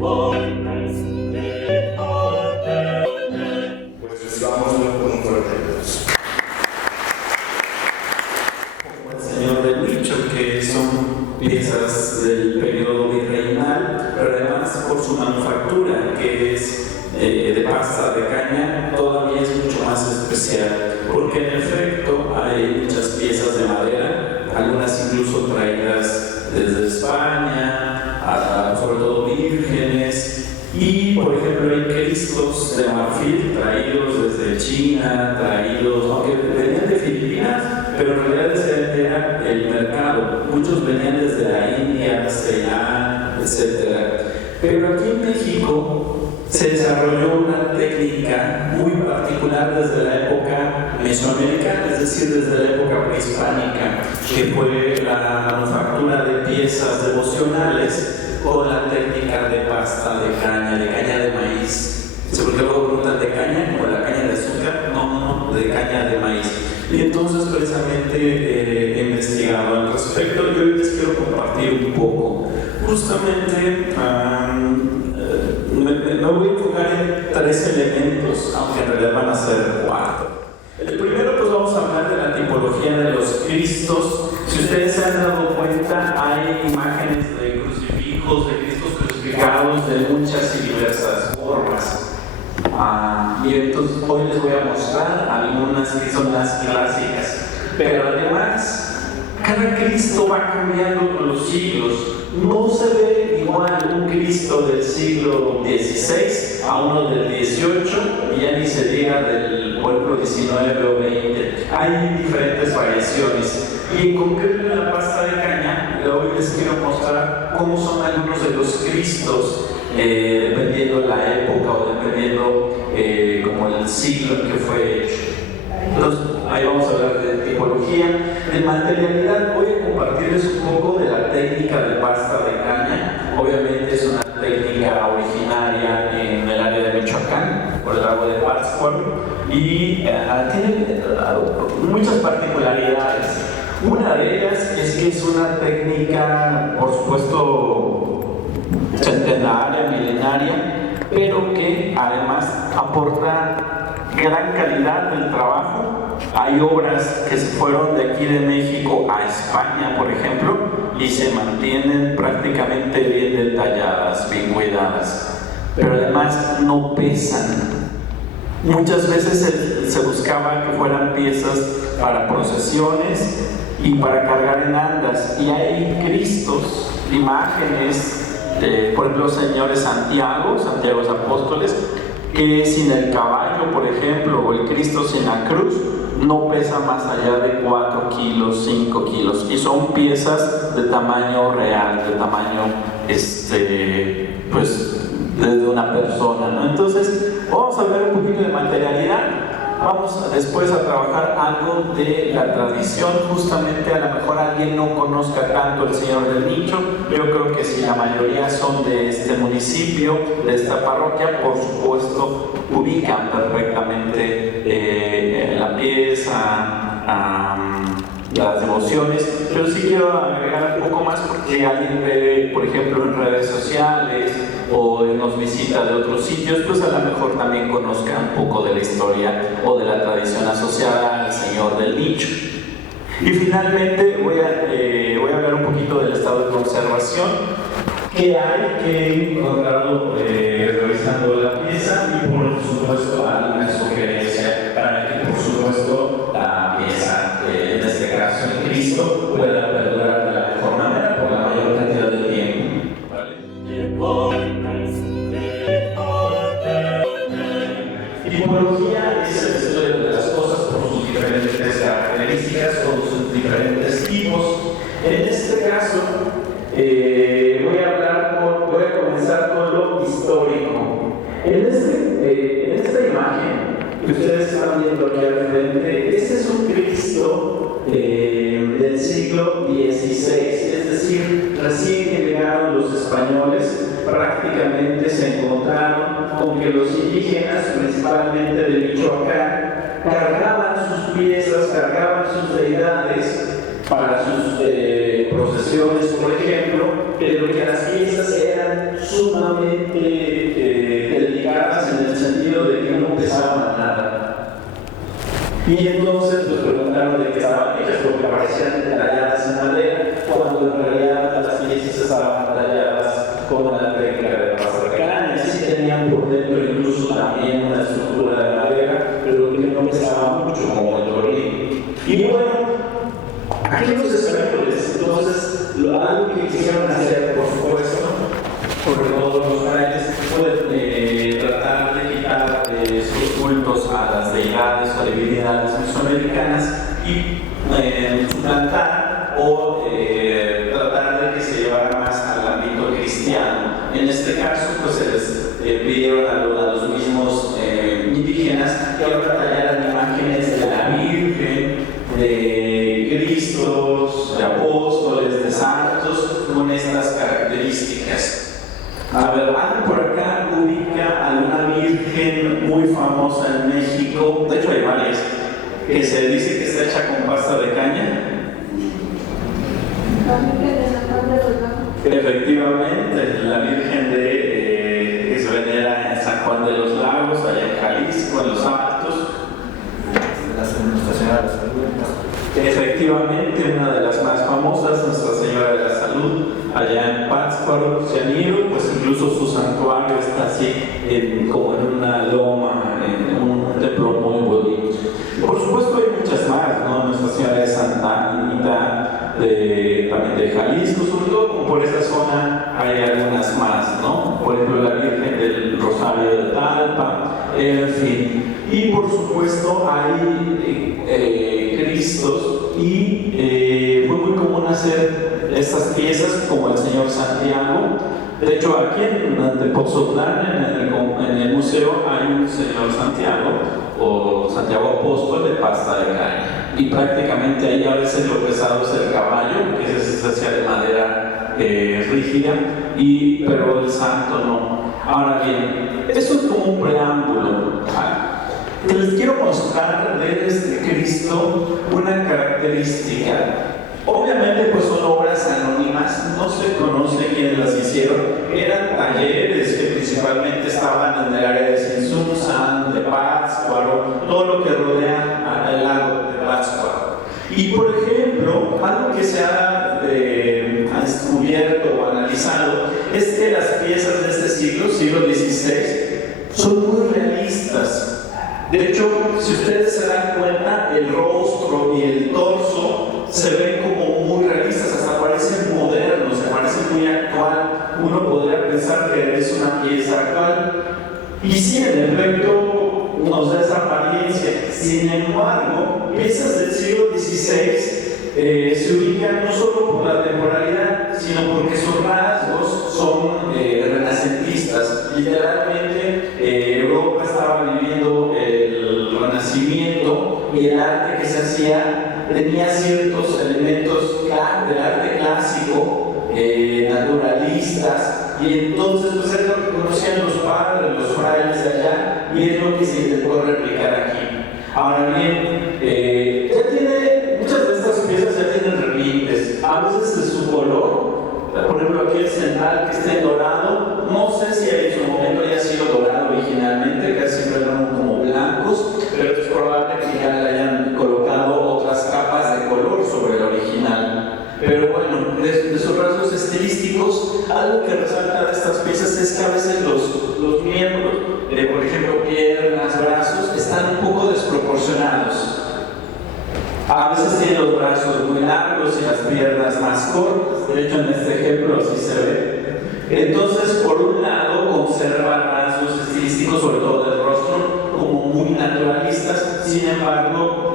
Pues recibámoslo con un fuerte aplauso. Como el Señor del Nicho, que son piezas del periodo virreinal, pero además por su manufactura, que es de pasta de caña, todavía es mucho más especial, porque en efecto hay muchas piezas de madera, algunas incluso traídas desde España, sobre todo vírgenes, y por ejemplo hay cristos de marfil traídos desde China, aunque venían de Filipinas, pero en realidad ese era el mercado. Muchos venían desde la India, Ceilán, etc. Pero aquí en México se desarrolló una técnica muy particular desde la época mesoamericana, es decir, desde la época prehispánica, que fue la manufactura de piezas devocionales con la técnica de pasta de caña de maíz. ¿Por qué luego preguntan de caña? ¿Como la caña de azúcar? No, de caña de maíz. Y entonces precisamente he investigado al respecto y hoy les quiero compartir un poco. Justamente me voy a enfocar en 3 elementos, aunque en realidad van a ser 4. El primero, pues vamos a hablar de la tipología de los Cristos. Si ustedes se han dado cuenta, hay imágenes de crucifijos, de Cristos crucificados de muchas y diversas formas. Y entonces hoy les voy a mostrar algunas que son las clásicas. Pero además, cada Cristo va cambiando con los siglos. No se ve igual un Cristo del siglo XVI a uno del XVIII, y ya ni se diga del pueblo XIX o XX. Hay diferentes variaciones. Y en concreto en la pasta de caña, hoy les quiero mostrar cómo son algunos de los Cristos, dependiendo la época o dependiendo como el siglo en que fue hecho. Entonces, ahí vamos a hablar de tipología. En materialidad voy a compartirles un poco de la técnica de pasta de caña. Obviamente es una técnica originaria en el área de Michoacán, por el lago de Pátzcuaro, y tiene muchas particularidades. Una de ellas es que es una técnica, por supuesto, centenaria, milenaria, pero que además aporta gran calidad del trabajo. Hay obras que se fueron de aquí de México a España, por ejemplo, y se mantienen prácticamente bien detalladas, bien cuidadas, pero además no pesan. Muchas veces se buscaba que fueran piezas para procesiones y para cargar en andas, y hay Cristos, imágenes, por ejemplo, señores Santiago los apóstoles, que sin el caballo, por ejemplo, o el Cristo sin la cruz, no pesa más allá de 4 kilos, 5 kilos, y son piezas de tamaño real, de tamaño, pues, de una persona, ¿no? Entonces, vamos a ver un poquito de materialidad. Vamos después a trabajar algo de la tradición. Justamente a lo mejor alguien no conozca tanto el Señor del Nicho. Yo creo que si la mayoría son de este municipio, de esta parroquia, por supuesto ubican perfectamente la pieza, las devociones, pero sí quiero agregar un poco más porque alguien ve, por ejemplo, en redes sociales o nos visita de otros sitios, pues a lo mejor también conozca un poco de la historia o de la tradición asociada al Señor del Nicho. Y finalmente voy a hablar un poquito del estado de conservación que he encontrado revisando la pieza, y por supuesto alguna sugerencia para que por supuesto la pieza, en este caso el Cristo, pueda perdurar de la mejor manera por la mayor cantidad de tiempo. Tipología es el estudio de las cosas por sus diferentes características, por sus diferentes tipos. En este caso, voy a comenzar con lo histórico. En esta imagen que ustedes están viendo aquí al frente, este es un Cristo del siglo XVI, es decir, recién que llegaron los españoles, prácticamente se encontraron con que los indígenas, principalmente de Michoacán, cargaban sus piezas, cargaban sus deidades para sus procesiones procesiones, por ejemplo, pero que las piezas eran sumamente delicadas en el sentido de que no pesaban nada. Y entonces pues preguntaron de qué estaban hechas, porque parecían talladas en madera, cuando en realidad las piezas estaban talladas con la técnica de Pastrana, y así tenían por dentro incluso también una estructura de madera, pero que no pesaba mucho como el tornillo. Y bueno, aquí los españoles, entonces, algo que quisieron hacer, por supuesto, sobre todo los frailes, fue tratar de quitar sus cultos a las deidades o divinidades mesoamericanas y suplantar o tratar de que se llevara más al ámbito cristiano. En este caso, pues se les pidieron a los mismos indígenas que ahora tallaran imágenes de la Virgen, de Cristos, de apóstoles, de santos, con estas características. A ver, ¿alguien por acá ubica alguna virgen muy famosa en México? De hecho hay varias, que se dice que está hecha con pasta de caña. La Virgen de San Juan de los Lagos. Efectivamente, la Virgen que se venera en San Juan de los Lagos, allá en Jalisco, en Los Altos. Nuestra Señora de la Salud. Efectivamente, una de las más famosas, Nuestra Señora de la Salud, allá en Pátzcuaro, Cianiro, pues incluso su santuario está así como en una loma, en un templo muy bonito. Por supuesto hay muchas más, ¿no? Nuestra Señora de Santa Anita, también de Jalisco, sobre todo como por esa zona hay algunas más, ¿no? Por ejemplo la Virgen del Rosario de Talpa, en fin. Y por supuesto hay Cristos y fue muy común hacer estas piezas como el Señor Santiago. De hecho aquí en Tepoztlán, en el museo, hay un Señor Santiago o Santiago Apóstol de pasta de caña. Y prácticamente ahí a veces lo pesado es el caballo, que se hacía de madera rígida, pero el santo no. Ahora bien, esto es como un preámbulo. Les quiero mostrar de este Cristo una característica. Obviamente pues son obras anónimas, no se conoce quiénes las hicieron, eran talleres que principalmente estaban en el área de Sinsunzan, de Pátzcuaro, todo lo que rodea al lago de Pátzcuaro. Y por ejemplo, algo que se ha descubierto o analizado es que las piezas de este siglo XVI, son muy realistas. De hecho, si ustedes se dan cuenta, el rostro y el torso se ven como muy realistas, hasta parecen modernos, se parecen muy actual. Uno podría pensar que es una pieza actual. Y sí, en efecto, nos da esa apariencia. Sin embargo, piezas del siglo XVI se ubican no solo por la temporalidad, sino porque sus rasgos son renacentistas. Literalmente, Europa estaba viviendo el Renacimiento y el arte que se hacía tenía ciertos elementos del arte clásico, naturalistas, y entonces pues es lo que conocían los padres, los frailes de allá, y es lo que se intentó replicar aquí. Ahora bien, muchas de estas piezas ya tienen repintes, a veces de su color, por ejemplo aquí el central que está en dorado, no sé si en su momento haya sido dorado originalmente, casi siempre eran como blancos, pero es probable que ya le hayan colocado otras capas de color sobre el original. Pero bueno, de sus rasgos estilísticos, algo que resalta de estas piezas es que a veces los miembros, por ejemplo piernas, brazos, están un poco desproporcionados. A veces tienen los brazos muy largos y las piernas más cortas. De hecho, en este ejemplo así se ve. Entonces, por un lado, conserva rasgos estilísticos, sobre todo del rostro, como muy naturalistas. Sin embargo,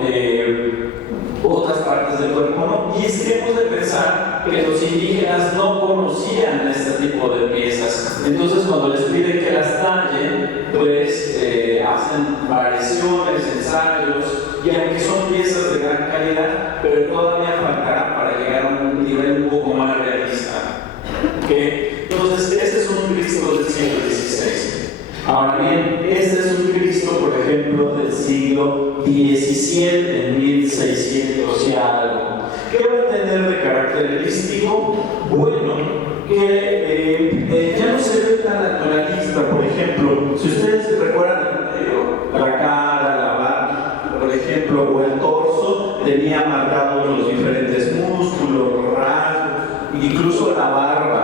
otras partes del cuerpo no. Y es que hemos de pensar que los indígenas no conocían este tipo de piezas. Entonces, cuando les piden que las tallen, pues hacen variaciones, ensayos, y aunque son piezas de gran calidad, pero todavía faltará para llegar a un nivel un poco más realista. ¿Okay? Entonces, este es un Cristo del siglo XVI. Ahora bien, este es un Cristo, por ejemplo, del siglo XVII, en 1600 y algo, ¿Qué va a tener de característico? Bueno, que ya no se ve tan naturalista. Por ejemplo, si ustedes recuerdan la cara, la barba, por ejemplo, o el torso, tenía marcados los diferentes músculos, rasgos, incluso la barba.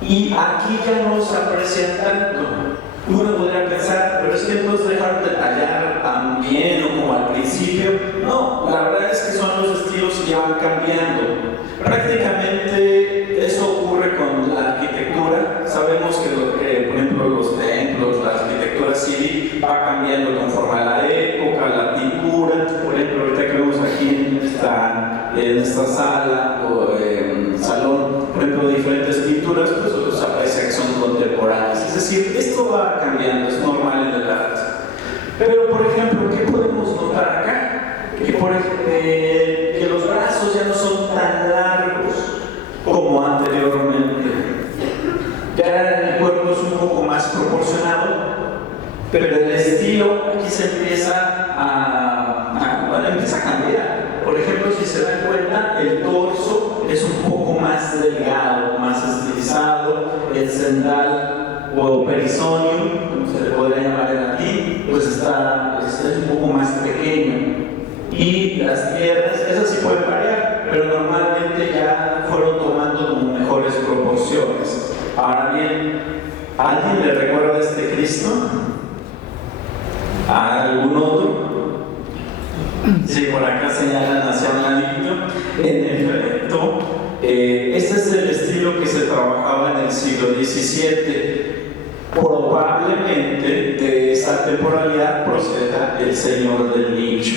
Y aquí ya no se aprecia tanto. Uno podría pensar, pero es que entonces dejaron de tallar tan bien o como al principio. No, la verdad es que son los estilos que ya van cambiando. Prácticamente eso ocurre con la arquitectura. Sabemos que, por ejemplo, los templos, la arquitectura civil va cambiando conforme a la época, la pintura. Por ejemplo, ahorita que vemos aquí en esta sala o salón, por ejemplo, diferentes pinturas, pues se aprecia que son contemporáneas. Es decir, esto va cambiando, es normal en el arte. Pero, por ejemplo, ¿qué podemos notar acá? Que los brazos ya no son tan largos como anteriormente. Ya el cuerpo es un poco más proporcionado, pero el estilo aquí se empieza a cambiar. Por ejemplo, si se dan cuenta, el torso es un poco más delgado, más estilizado, el cendal o perisonium, como se le podría llamar en latín, pues es un poco más pequeño. Y las piernas, esas sí pueden variar, pero normalmente ya fueron tomando como mejores proporciones. Ahora bien, ¿alguien le recuerda a este Cristo? ¿A algún otro? Sí, por acá señalan hacia un ladito. En efecto, este es el estilo que se trabajaba en el siglo XVII. Probablemente de esta temporalidad proceda el Señor del Nicho,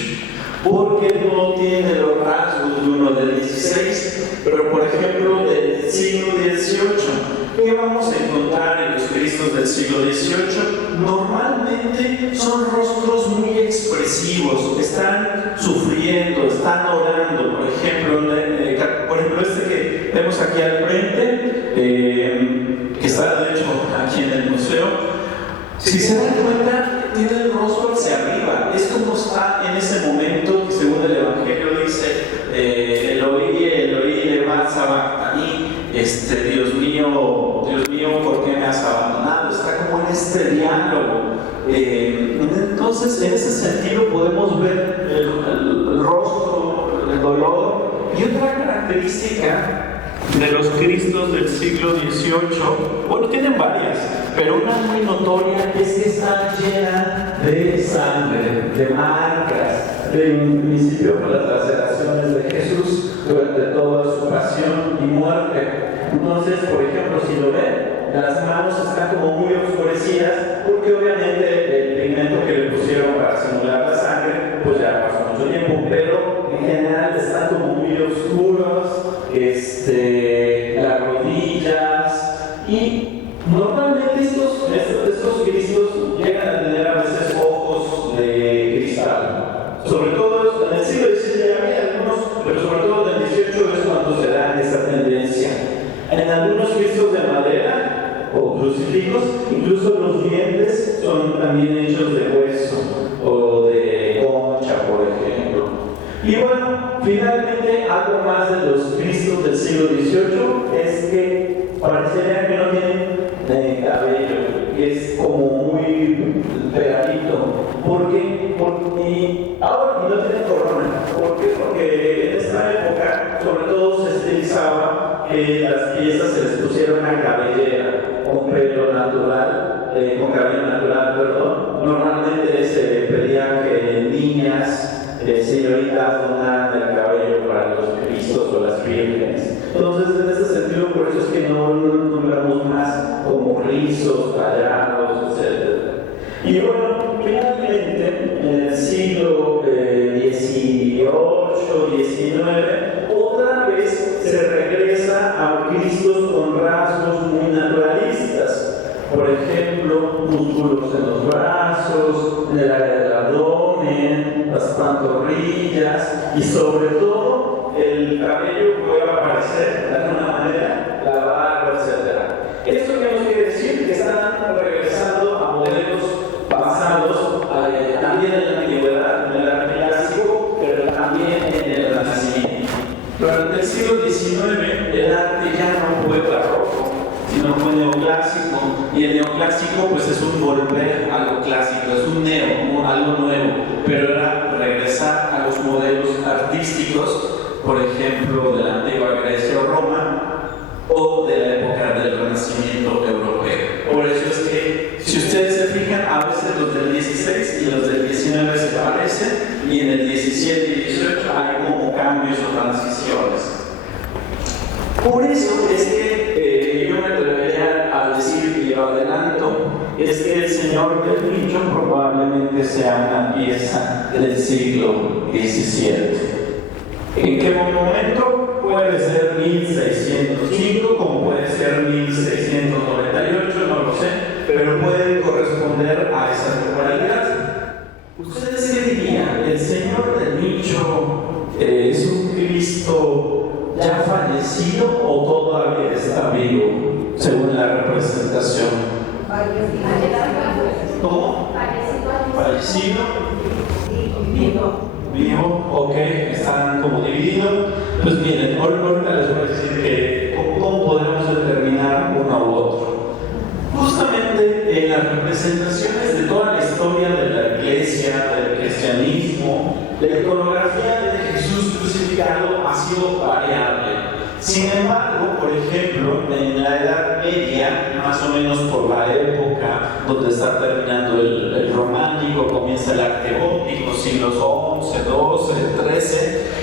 porque no tiene los rasgos de uno del XVI, pero por ejemplo del siglo XVIII. ¿Qué vamos a encontrar en los Cristos del siglo XVIII? Normalmente son rostros muy expresivos, están sufriendo, están orando. Por ejemplo, este que vemos aquí al frente, que está de hecho aquí en el museo, si se dan cuenta, tiene el rostro hacia arriba. Es como está en ese momento que, según el Evangelio dice, Eloi lema sabachthani, Dios mío, ¿por qué me has abandonado? Está como en este diálogo. Entonces, en ese sentido podemos ver el rostro, el dolor. Y otra característica de los Cristos del siglo XVIII, bueno, tienen varias, pero una muy notoria es que está llena de sangre, de marcas, en principio con las laceraciones de Jesús durante toda su pasión y muerte. Entonces, por ejemplo, si lo ven, las manos están como muy oscurecidas, porque obviamente el pigmento que le pusieron para simular la sangre, pues ya pasó mucho tiempo, pero en general están como muy oscuros, las rodillas, y normalmente estos Cristos llegan a tener a veces ojos de cristal. Sobre todo en el siglo XVII había algunos, pero sobre todo en el XVIII es cuando se da esa tendencia. En algunos Cristos de madera o crucifijos, incluso los dientes son también hechos de hueso o de concha, por ejemplo. Y bueno, finalmente, algo más de los Cristos del siglo XVIII es que parecería que no tienen cabello, que es como muy pegadito. ¿Por qué? Porque ahora no tienen corona. ¿Por qué? Porque en esta época, sobre todo, se estilizaba que las piezas se les pusiera una cabellera, con pelo natural, con cabello natural, perdón. Normalmente se pedía que niñas, señoritas donaran el cabello para los Cristos o las vírgenes. Entonces, en ese sentido, por eso es que no nombramos más como rizos, tallados, etc. Y bueno, finalmente, en el siglo XVIII, XIX, otra vez se regresa a Cristos con rasgos muy naturalistas. Por ejemplo, músculos en los brazos, en el área del abdomen, las pantorrillas y sobre todo el cabello puede aparecer de alguna manera, la barba, etc. Esto que nos quiere decir que están regresando a modelos basados también en la antigüedad, en el arte clásico, pero también en el Renacimiento. Y el neoclásico pues es un volver a lo clásico, es un neo, algo nuevo, pero era regresar a los modelos artísticos, por ejemplo, de la antigua Grecia o Roma, o de la época del Renacimiento europeo. Por eso es que, si ustedes se fijan, a veces los del 16 y los del 19 se parecen, y en el 17 y 18 hay como cambios o transiciones. Por eso es que yo me atrevería a decir, y lo adelanto, es que el Señor del Nicho probablemente sea una pieza del siglo XVII. ¿En qué momento? Puede ser 1605, como puede ser 1698, no lo sé, pero puede corresponder a esa temporalidad. ¿Ustedes qué dirían? ¿El Señor del Nicho es un Cristo ya fallecido o todavía está vivo, según la representación? ¿Cómo? Fallecido. Vivo, ok, están como divididos. Pues miren, ahorita les voy a decir que cómo podemos determinar uno u otro. Justamente en las representaciones de toda la historia de la iglesia, del cristianismo, la iconografía de Jesús crucificado ha sido variable. Sin embargo, por ejemplo, en la Edad Media, más o menos por la época donde está terminando el románico, comienza el arte gótico, siglos XI, XII, XIII,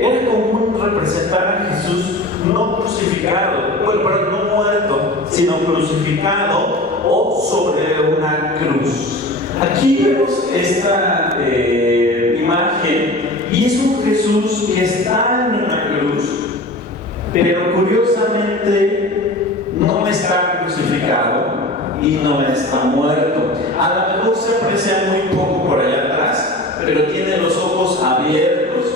era común representar a Jesús no crucificado, pero no muerto, sino crucificado o sobre una cruz. Aquí vemos esta imagen y es un Jesús que está en una cruz, pero curiosamente no está crucificado y no está muerto. A lo mejor se aprecia muy poco por allá atrás, pero tiene los ojos abiertos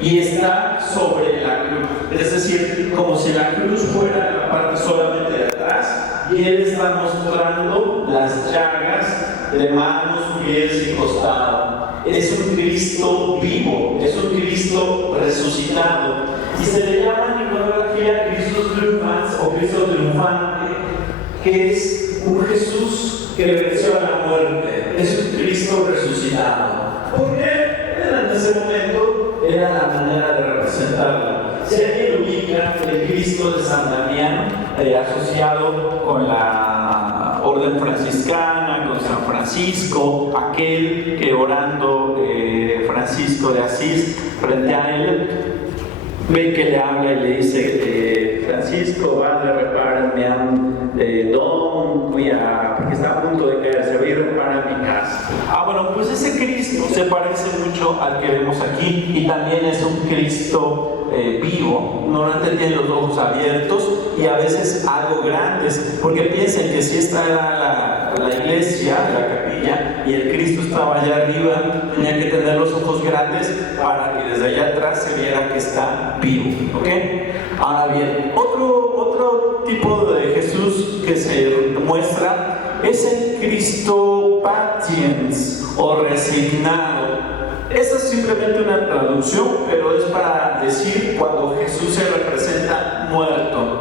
y está sobre la cruz. Es decir, como si la cruz fuera la parte solamente de atrás y él está mostrando las llagas de manos, pies y costado. Es un Cristo vivo, es un Cristo resucitado. Y se le llama en iconografía Christus Triumphans o Cristo triunfante, que es un Jesús que venció a la muerte, es un Cristo resucitado. ¿Por qué? En ese momento era la manera de representarlo. Si alguien ubica el Cristo de San Damián, asociado con la orden franciscana, con San Francisco, aquel que orando Francisco de Asís frente a él, ve que le habla y le dice, Francisco, vale, repárame a un don, porque está a punto de caerse, voy a reparar mi casa. Bueno, pues ese Cristo se parece mucho al que vemos aquí y también es un Cristo vivo. Normalmente tiene los ojos abiertos y a veces algo grandes, porque piensen que si esta era la iglesia, la capilla, y el Cristo estaba allá arriba, tenía que tener los ojos grandes para que desde allá atrás se viera que está vivo. ¿Ok? Ahora bien, otro tipo de Jesús que se muestra es el Cristo patiens o resignado. Esta es simplemente una traducción, pero es para decir cuando Jesús se representa muerto.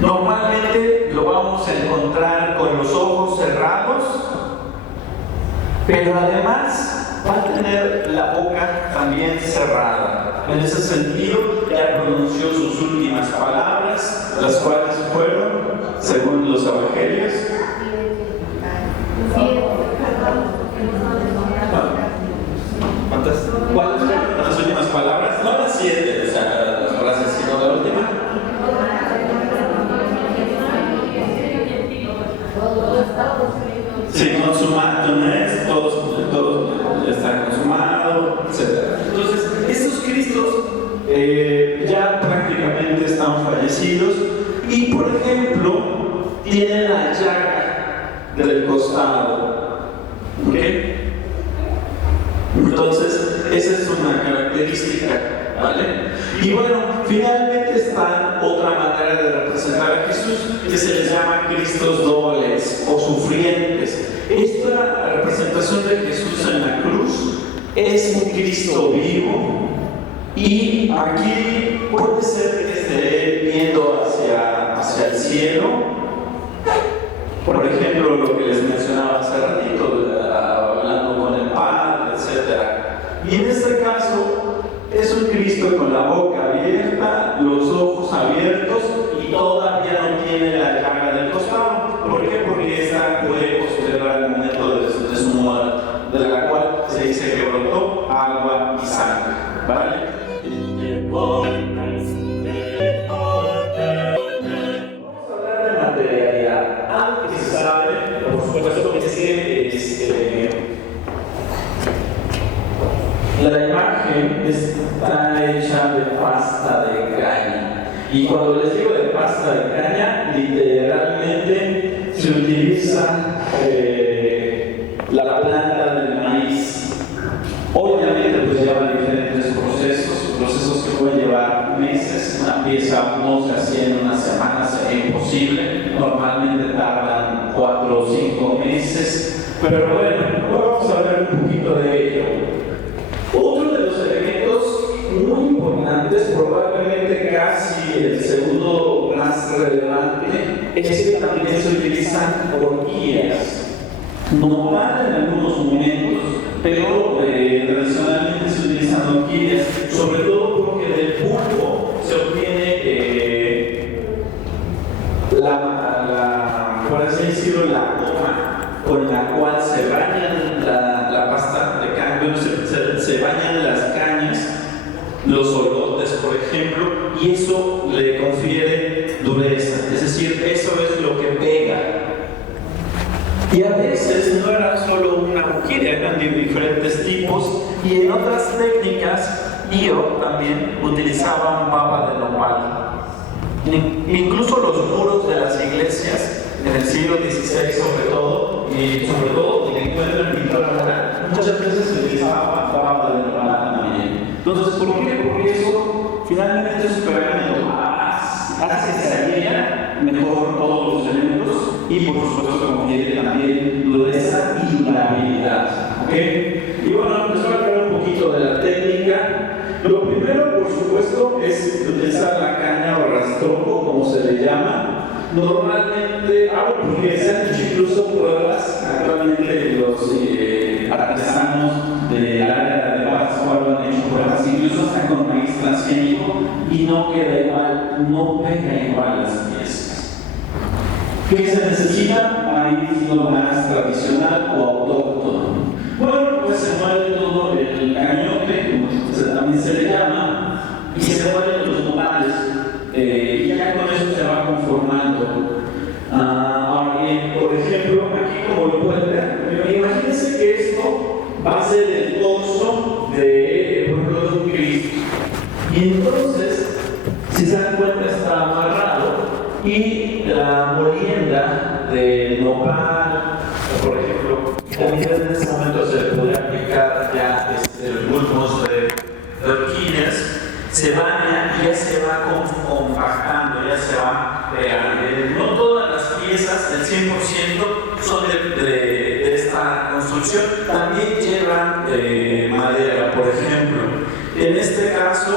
Normalmente lo vamos a encontrar con los ojos cerrados, pero además va a tener la boca también cerrada. En ese sentido, ya pronunció sus últimas palabras, las cuales fueron, según los evangelios, ¿cuáles fueron las últimas palabras? No las 7, o sea, las frases, sino la última. Sí, consumado no es, todo está consumado, etc. Entonces, estos Cristos ya prácticamente están fallecidos y, por ejemplo, tienen la llaga del costado. ¿Ok? Entonces, esa es una característica, ¿vale? Y bueno, finalmente está otra manera de representar a Jesús que se les llama Cristos dobles o sufrientes. Esta representación de Jesús en la cruz es un Cristo vivo y aquí puede ser que esté viendo hacia el cielo Por ejemplo, lo que les mencionaba hace ratito, hablando con el Padre, etc. Y en este caso, es un Cristo con la boca abierta, los ojos abiertos y todavía no tiene la llaga del costado. ¿Por qué? Porque esta fue posterior al momento de su muerte, de la cual se dice que brotó agua y sangre. ¿Vale? Vamos a hablar de materialidad. Algo que se sabe, por supuesto, es que la imagen está hecha de pasta de caña. Y cuando les digo de pasta de caña, literalmente se utiliza la planta del maíz. Obviamente, pues lleva diferentes procesos que pueden llevar meses. Una pieza no se hacía en una semana, sería imposible. Normalmente tardan 4 o 5 meses. Pero bueno, vamos a hablar un poquito de ello. Otro de los elementos muy importantes, probablemente casi el segundo más relevante, es que también se utilizan horquillas. No van en algunos momentos, pero tradicionalmente se utilizan horquillas, sobre todo porque del pulpo se obtiene por así decirlo, la goma con la cual se bañan la pasta de caña, se bañan las cañas, los olotes, por ejemplo, y eso le confiere dureza, es decir, eso es lo que pega. Y a veces no era solo una horquilla, eran de diferentes tipos, y en otras técnicas, también utilizaban baba de nopal. Incluso los muros de las iglesias, en el siglo XVI sobre todo, y sobre todo donde encuentran pintura mural, muchas veces se utilizaba baba de nopal también. Entonces, ¿por qué? Porque eso finalmente es un pegamento, hace que se adhiera mejor todos los elementos y por supuesto confiere también dureza y durabilidad. ¿Okay? Y bueno, les voy a hablar un poquito de la técnica. Lo primero, por supuesto, es utilizar la caña o rastrojo, como se le llama. Normalmente, porque se han hecho incluso pruebas, actualmente los artesanos del área de Pátzcuaro lo han hecho pruebas, incluso hasta con maíz transgénico, y no queda igual, no pega igual las piezas. ¿Qué se necesita? Maíz lo más tradicional o autóctono. Bueno, pues se mueve todo el cañote, como también se le llama, y se mueven los nopales, y ya con eso se va conformando. Ahora bien, por ejemplo, aquí como lo pueden ver, imagínense que esto va a ser el torso de, por ejemplo, de un Cristo. Y entonces, si se dan cuenta, está amarrado, y la molienda de nopal, por ejemplo, también en este momento se puede aplicar ya bulbos de horquillas, se baña y ya se va compactando, ya se va pegando. No todas las piezas, el 100% son de esta construcción, también llevan madera, por ejemplo. En este caso,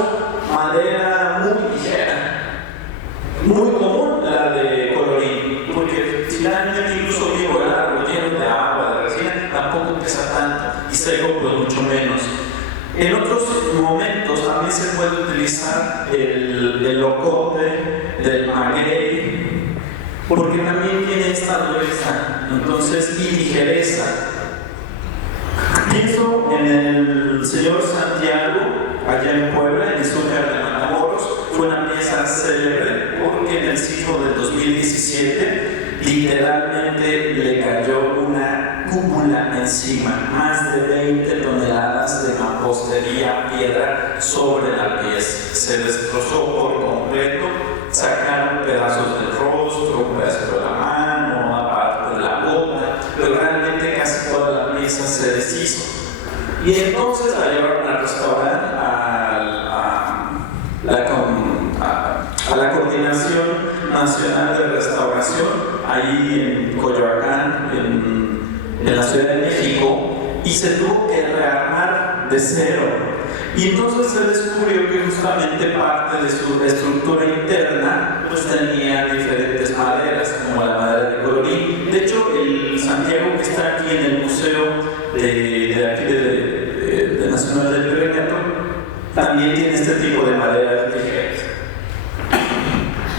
madera muy ligera, muy común, la de colorín, porque finalmente incluso vivo el árbol lleno de agua, de resina, tampoco pesa tanto, y seco pues mucho menos. En otros momentos también se puede utilizar el locote del maguey, porque también tiene esta dureza, entonces, y ligereza. Pienso en el señor Santiago, allá en Puebla, en Izúcar de Matamoros. Fue una pieza célebre porque en el sismo del 2017 literalmente le cayó una cúpula encima, más de 20 toneladas de mampostería, piedra sobre la pieza. Se destrozó por completo, sacaron pedazos del rostro, un pedazo de la mano, una parte de la boca, pero realmente casi toda la pieza se deshizo. Y entonces la llevaron al restaurante, a la Coordinación Nacional de Restauración, ahí en Coyoacán, en la Ciudad de México, y se tuvo que rearmar de cero. Y entonces se descubrió que justamente parte de su estructura interna pues tenía diferentes maderas, como la madera de colorín. De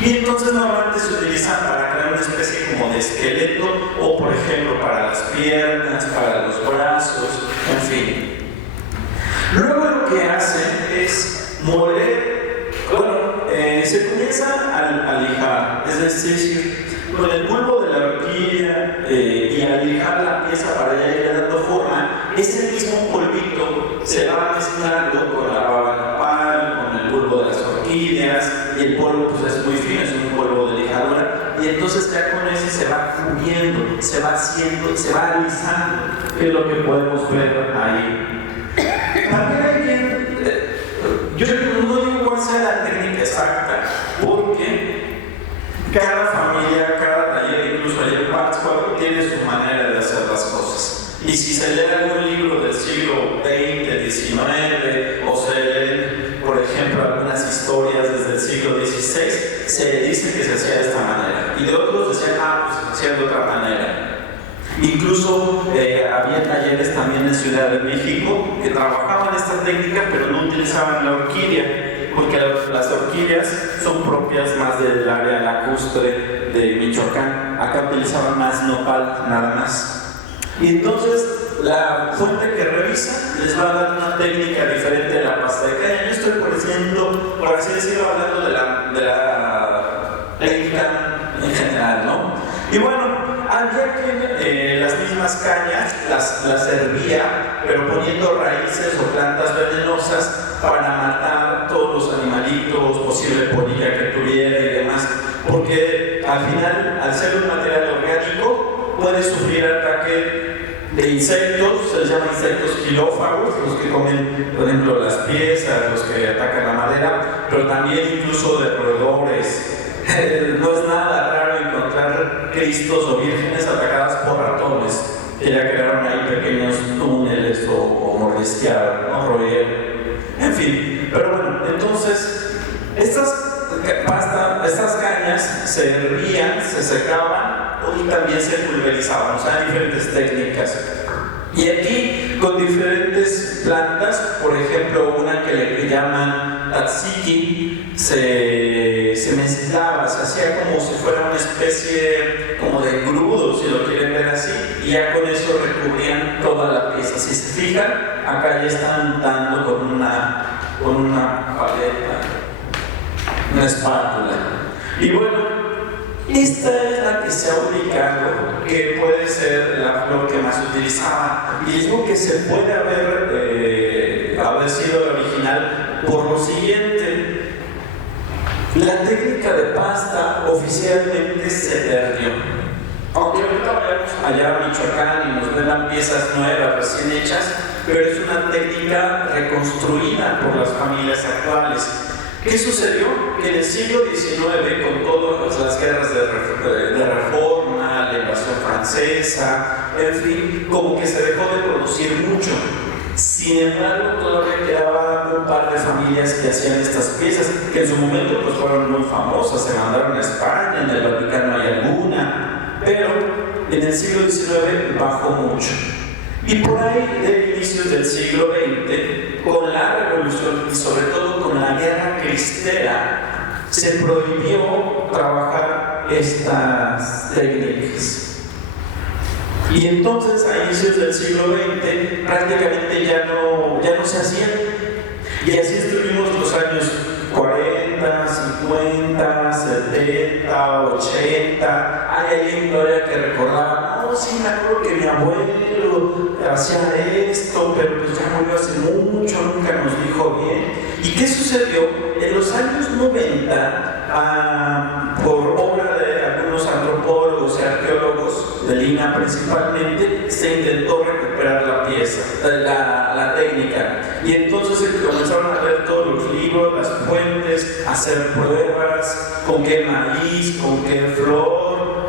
Y entonces normalmente se utilizan para crear una especie como de esqueleto o por ejemplo para las piernas, para los brazos, en fin. Luego lo que hacen es moler, se comienza a lijar, es decir, con el bulbo de la orquídea y al lijar la pieza para ya ir dando forma, ese mismo polvito se va mezclando con la baba nopal, con el bulbo de las orquídeas, y el polvo pues es muy fino, es un polvo de lijadura, y entonces ya con ese se va cubriendo, se va haciendo, se va alisando, que es lo que podemos ver ahí. También hay que, yo no digo cuál sea la técnica exacta, porque cada familia, cada taller, incluso allá en Pátzcuaro, tiene su manera de hacer las cosas. Y si se lee algún libro del siglo XX, XIX, o se leen, por ejemplo, algunas historias desde el siglo XVI, se dice que se hacía de esta manera. Y de otros decían, pues se hacía de otra manera. Incluso había talleres también en Ciudad de México que trabajaban esta técnica, pero no utilizaban la orquídea, porque las orquídeas son propias más del área lacustre de Michoacán. Acá utilizaban más nopal, nada más. Y entonces la fuente que revisa les va a dar una técnica diferente de la pasta de caña. Yo estoy, por así decirlo, hablando de la técnica en general, ¿no? Y bueno, había que las mismas cañas las hervía, pero poniendo raíces o plantas venenosas para matar todos los animalitos, posible polilla que tuviera y demás, porque al final, al ser un material orgánico, puede sufrir ataque de insectos, se les llama insectos quilófagos, los que comen, por ejemplo, las piezas, los que atacan la madera, pero también incluso de roedores. No es nada raro encontrar cristos o vírgenes atacadas por ratones, que ya crearon ahí pequeños túneles o mordisquearon, ¿no? Royeron. En fin, pero bueno, entonces, estas cañas se hervían, se secaban y también se pulverizaban, o sea, diferentes técnicas. Y aquí, con diferentes plantas, por ejemplo, una que le llaman tzatziki, se mezclaba, se hacía como si fuera una especie como de engrudo, si lo quieren ver así, y ya con eso recubrían toda la pieza. Si se fijan, acá ya están dando con una paleta, una espátula. Y bueno, esta es la que se ha ubicado, que puede ser la flor que más utilizaba. Y digo que se puede haber sido el original por lo siguiente. La técnica de pasta oficialmente se perdió. Aunque ahorita vayamos allá a Michoacán y nos vendan piezas nuevas, recién hechas, pero es una técnica reconstruida por las familias actuales. ¿Qué sucedió? Que en el siglo XIX, con todas las guerras de reforma, la invasión francesa, en fin, como que se dejó de producir mucho. Sin embargo, todavía quedaban un par de familias que hacían estas piezas, que en su momento pues, fueron muy famosas, se mandaron a España, en el Vaticano hay alguna, pero en el siglo XIX bajó mucho. Y por ahí, de inicios del siglo XX, con la revolución y sobre todo con la guerra cristera, se prohibió trabajar estas técnicas. Y entonces, a inicios del siglo XX, prácticamente ya no se hacían. Y así estuvimos los años 40, 50, 70, 80. Hay alguien todavía que recordaba, sí, me acuerdo que mi abuelo hacía esto, pero pues ya murió hace mucho, nunca nos dijo bien. ¿Y qué sucedió? En los años 90, por obra de algunos antropólogos y arqueólogos de Lima principalmente, se intentó recuperar la pieza, la técnica. Y entonces se comenzaron a leer todos los libros, las fuentes, a hacer pruebas, con qué maíz, con qué flor,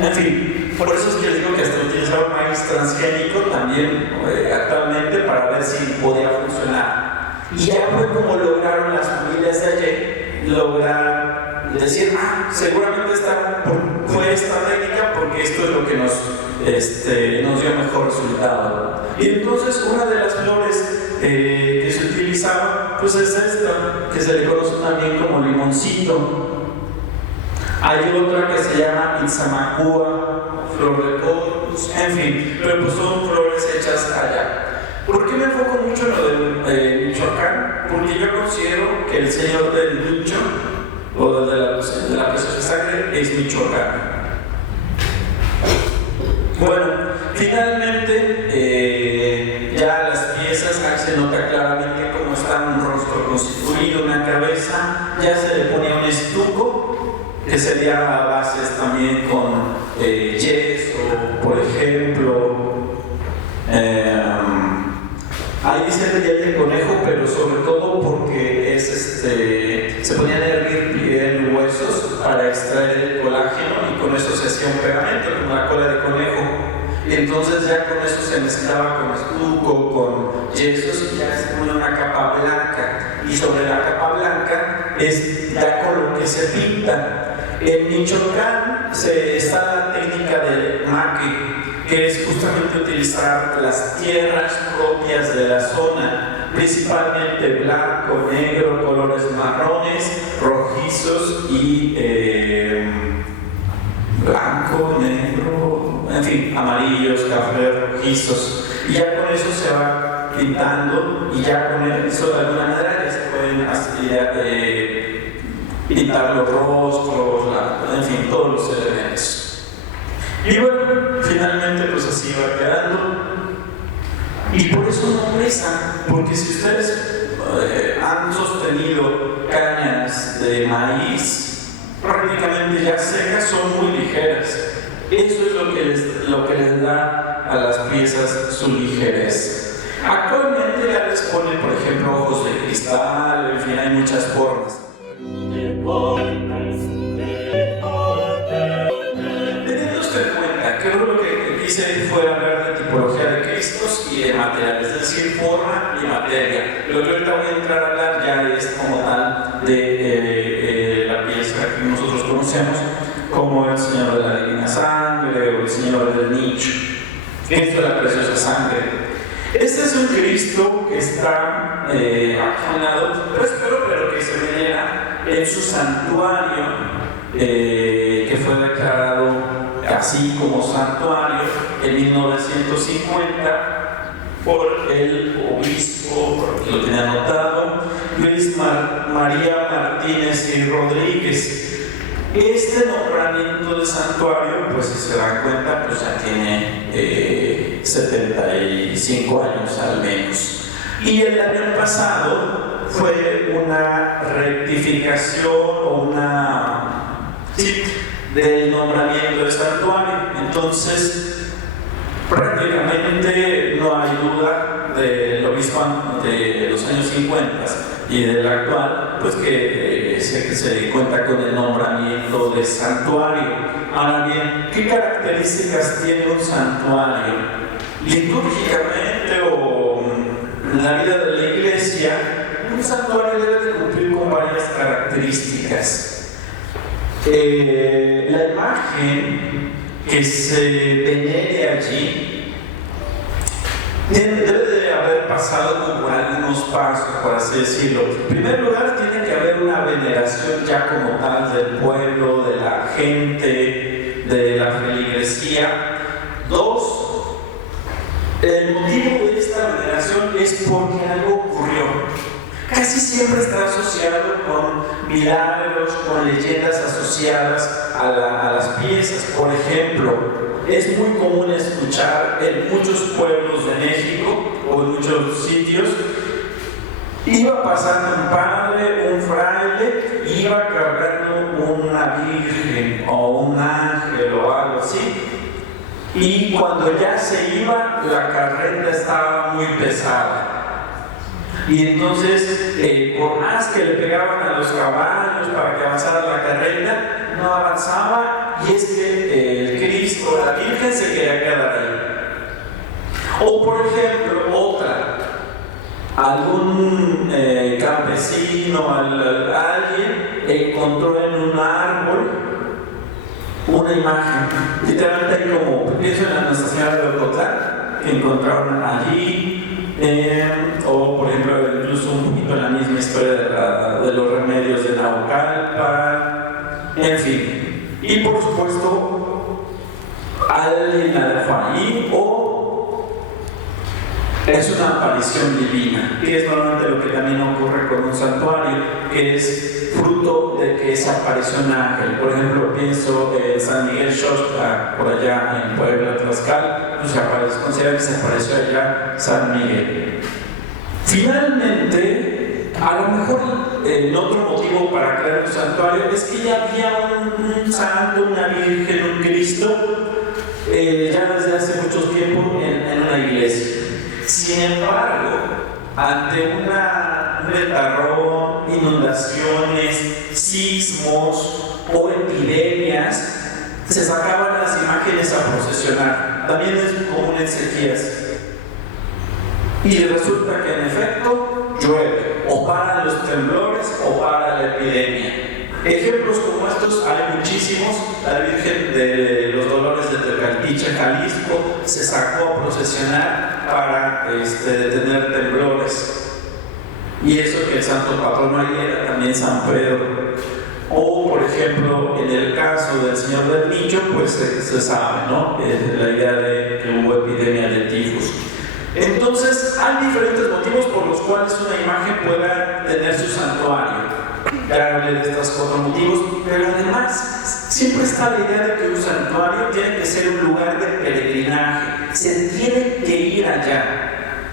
en fin. Por eso es que les digo que hasta utilizaron maíz transgénico también actualmente para ver si podía funcionar. Y ya fue como lograron las familias de ayer lograr decir, seguramente fue esta técnica porque esto es lo que nos dio mejor resultado. Y entonces una de las flores que se utilizaba pues es esta, que se le conoce también como limoncito. Hay otra que se llama Itzamacúa, flor de cocos, en fin, pero pues son flores hechas allá. ¿Por qué me enfoco mucho en lo de Michoacán? Porque yo considero que el señor del nicho o de la preciosa sangre es Michoacán. Bueno, finalmente ya las piezas, ahí se nota claramente cómo está un rostro constituido, una cabeza, ya se le ponía un estuco, que sería a bases también con yeso, por ejemplo. Ahí dice el diente de conejo, pero sobre todo porque es se ponían a hervir piel, huesos para extraer el colágeno y con eso se hacía un pegamento, como la cola de conejo. Y entonces ya con eso se mezclaba con estuco, con yesos y ya se pone una capa blanca. Y sobre la capa blanca es ya con lo que se pinta. En Michoacán está la técnica del maque, que es justamente utilizar las tierras propias de la zona, principalmente blanco, negro, colores marrones, rojizos y blanco, negro, en fin, amarillos, café, rojizos. Y ya con eso se va pintando y ya con eso de alguna manera ya se pueden pintar los rostros, en fin, todos los elementos. Y bueno, finalmente pues así va quedando. Y por eso no pesa, porque si ustedes han sostenido cañas de maíz prácticamente ya secas, son muy ligeras. Eso es lo que les da a las piezas su ligerez. Actualmente ya les ponen, por ejemplo, ojos de cristal, en fin, hay muchas formas. Fue hablar de tipología de Cristos y de material, es decir, forma y materia. Lo que ahorita voy a entrar a hablar ya es como tal de la pieza que nosotros conocemos como el Señor de la Divina Sangre o el Señor del Nicho. Esto es la preciosa sangre. Este es un Cristo que está aquí a un lado, pero que se venera en su santuario, que fue declarado así como santuario en 1950 por el obispo, porque lo tenía anotado, Luis María Martínez y Rodríguez. Este nombramiento de santuario, pues si se dan cuenta, pues ya tiene 75 años al menos. Y el año pasado fue una rectificación o del nombramiento de santuario. Entonces, prácticamente no hay duda del obispo de los años 50 y del actual, pues que se cuenta con el nombramiento de santuario. Ahora bien, ¿qué características tiene un santuario? Litúrgicamente o en la vida de la iglesia, un santuario debe de cumplir con varias características. La imagen que se venere allí debe de haber pasado por algunos pasos, por así decirlo. En primer lugar, tiene que haber una veneración ya como tal del pueblo, de la gente, de la feligresía. Dos, el motivo de esta veneración es porque algo ocurrió. Casi siempre está asociado con milagros, con leyendas asociadas a las piezas. Por ejemplo, es muy común escuchar en muchos pueblos de México o en muchos sitios, iba pasando un padre, un fraile, iba cargando una virgen o un ángel o algo así, y cuando ya se iba, la carreta estaba muy pesada. Y entonces, por más que le pegaban a los caballos para que avanzara la carreta, no avanzaba, y es que el Cristo, la Virgen, se quería quedar ahí. O por ejemplo, otra, algún campesino, alguien encontró en un árbol una imagen, literalmente hay como, pienso en la Nuestra Señora de Ocotlán, que encontraron allí. O por ejemplo, incluso un poquito en la misma historia de los remedios de Naucalpan, en fin. Y por supuesto, alguien la dejó ahí o es una aparición divina, que es normalmente lo que también ocurre con un santuario, que es fruto de que se apareció un ángel. Por ejemplo, pienso en San Miguel Xochitl, por allá en Puebla, Tlaxcala, pues considera que se apareció allá San Miguel. Finalmente, a lo mejor el otro motivo para crear un santuario es que ya había un santo, una virgen, un Cristo, ya desde hace mucho tiempo en una iglesia. Sin embargo, ante un ventarrón, inundaciones, sismos o epidemias, se sacaban las imágenes a procesionar. También es común en sequías. Y resulta que en efecto llueve, o paran los temblores o para la epidemia. Ejemplos como estos hay muchísimos. La Virgen de los Dolores de Tecaltiche, Jalisco, se sacó a procesionar para detener temblores. Y eso que el santo patrono ahí era también San Pedro. O, por ejemplo, en el caso del Señor del Nicho, pues se sabe, ¿no? La idea de que hubo epidemia de tifus. Entonces, hay diferentes motivos por los cuales una imagen pueda tener su santuario. Ya hablé de estos 4 motivos, pero además siempre está la idea de que un santuario tiene que ser un lugar de peregrinaje, se tiene que ir allá.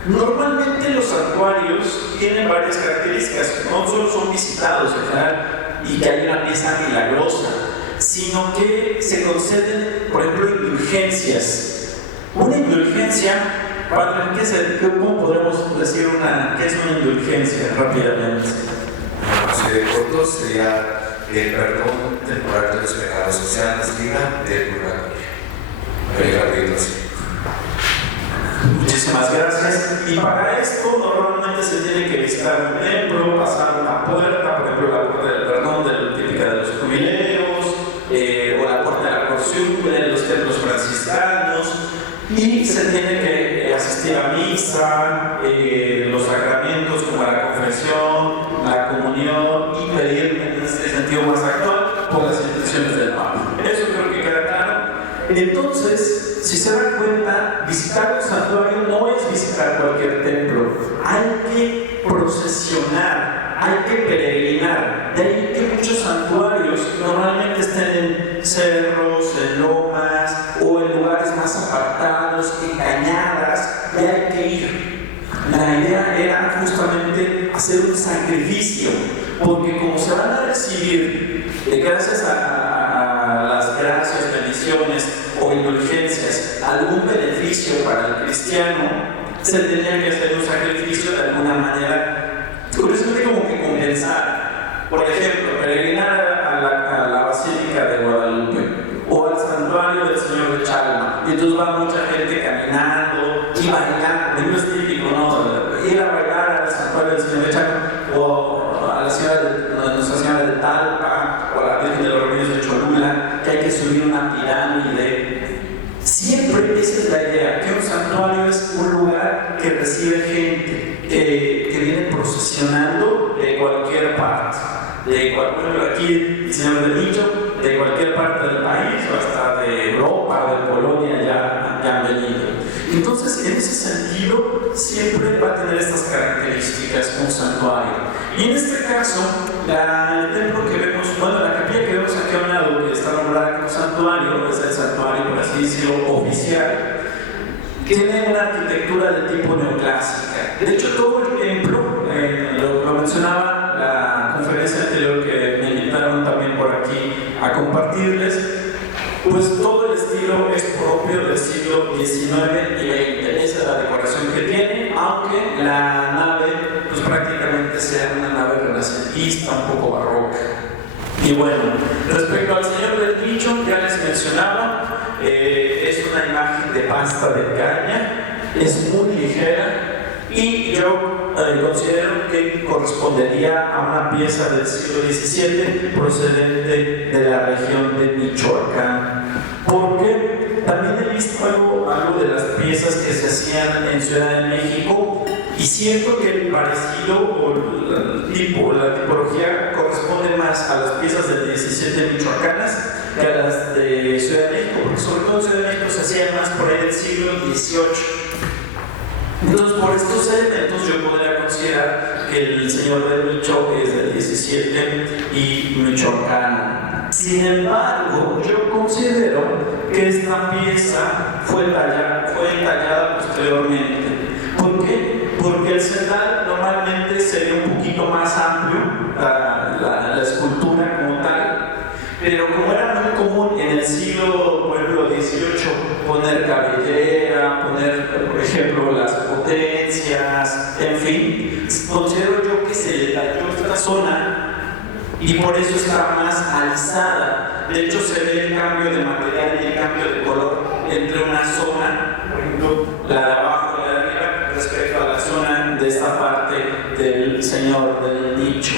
Normalmente los santuarios tienen varias características, no solo son visitados en general y que hay una pieza milagrosa, sino que se conceden, por ejemplo, indulgencias. Una indulgencia, ¿cómo podemos decir qué es una indulgencia rápidamente? De corto sería el perdón temporal de los pecados, o sea, la salida del purgatorio. Muchísimas gracias. Y para esto normalmente se tiene que visitar un templo, pasar una puerta, por ejemplo la puerta del perdón, típica de los jubileos, o la puerta de la porciúncula en los templos franciscanos, y se tiene que asistir a misa, los sacramentos como la confesión, la comunión, y pedir en este sentido más actual por las intenciones del Papa. Eso creo que queda claro. Entonces, si se dan cuenta, visitar un santuario no es visitar cualquier templo. Hay que procesionar, hay que peregrinar. De ahí que muchos santuarios normalmente estén en cerros, en lomas o en lugares más apartados, en cañadas, y hay que ir. La idea era justamente hacer un sacrificio, porque como se van a recibir, gracias a las gracias, bendiciones o indulgencias, algún beneficio para el cristiano, se tenía que hacer un sacrificio de alguna manera, curiosamente como que compensar. Por ejemplo, peregrinar a la Basílica de Guadalupe o al santuario del Señor de Chalma, y entonces va mucha gente caminando y bailando. No es típico, ¿no? Ir a bailar al santuario del Señor de Chalma o a Nuestra Señora de Talpa o a la Virgen de los Remedios de Cholula, que hay que subir una pirámide. Siempre esa es la idea, que un santuario es un lugar que recibe gente que viene procesionando de cualquier parte. Bueno, aquí el Señor del Nicho, de cualquier parte del país o hasta de Europa o de Polonia ya han venido. Entonces, en ese sentido, siempre va a tener estas características un santuario. Y en este caso, el templo que vemos, la capilla que vemos aquí a un lado, que está nombrada como santuario, es el santuario, por así decirlo, oficial, tiene una arquitectura de tipo neoclásica. De hecho, todo el templo, lo mencionaba la conferencia anterior que me invitaron también por aquí a compartirles, pues todo el estilo es propio del siglo XIX y XX. Esa es la decoración que tiene, aunque la nave pues prácticamente sea una nave renacentista, un poco barroca. Y bueno, respecto al Señor del Nicho, ya les mencionaba, es una imagen de pasta de caña, es muy ligera, y yo considero que correspondería a una pieza del siglo XVII procedente de la región de Michoacán, porque también he visto algo de las piezas que se hacían en Ciudad de México, y siento que el parecido o la tipología corresponde más a las piezas del XVII michoacanas que a las de Ciudad de México, porque sobre todo en Ciudad de México se hacían más por ahí del siglo XVIII. Entonces, por estos elementos yo podría considerar que el señor de Nicho es del 17 y michoacano. Sin embargo, yo considero que esta pieza fue tallada posteriormente. ¿Por qué? Porque el cendal normalmente sería un poquito más amplio, la escultura como tal, pero como era muy común en el siglo, por ejemplo, XVIII, poner cabellera, poner, por ejemplo, las potencias, en fin, considero yo que se le talló esta zona y por eso está más alzada. De hecho, se ve el cambio de material y el cambio de color entre una zona, por ejemplo, la de abajo y la de arriba, respecto a la zona de esta parte del señor del Nicho.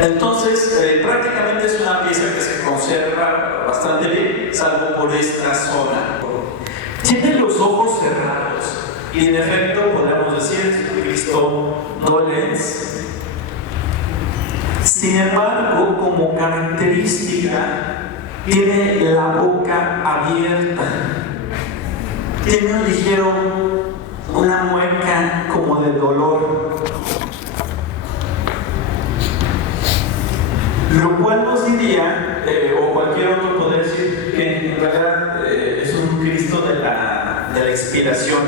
Entonces, prácticamente es una pieza que se conserva bastante bien, salvo por esta zona. Tiene los ojos cerrados y en efecto podemos decir Cristo dolens. Sin embargo, como característica, tiene la boca abierta, tiene un ligero, una mueca como de dolor. Lo cual nos diría, o cualquier otro podría decir, que en realidad es un Cristo de la expiración,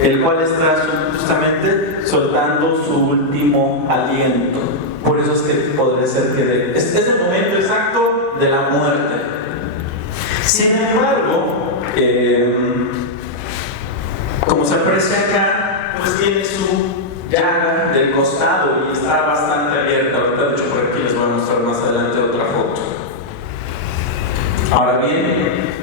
el cual está justamente soltando su último aliento. Por eso es que podría ser que es el momento exacto de la muerte. Sin embargo, como se aprecia acá, pues tiene su llaga del costado y está bastante abierta. Ahorita, de hecho, por aquí les voy a mostrar más adelante otra foto. Ahora bien,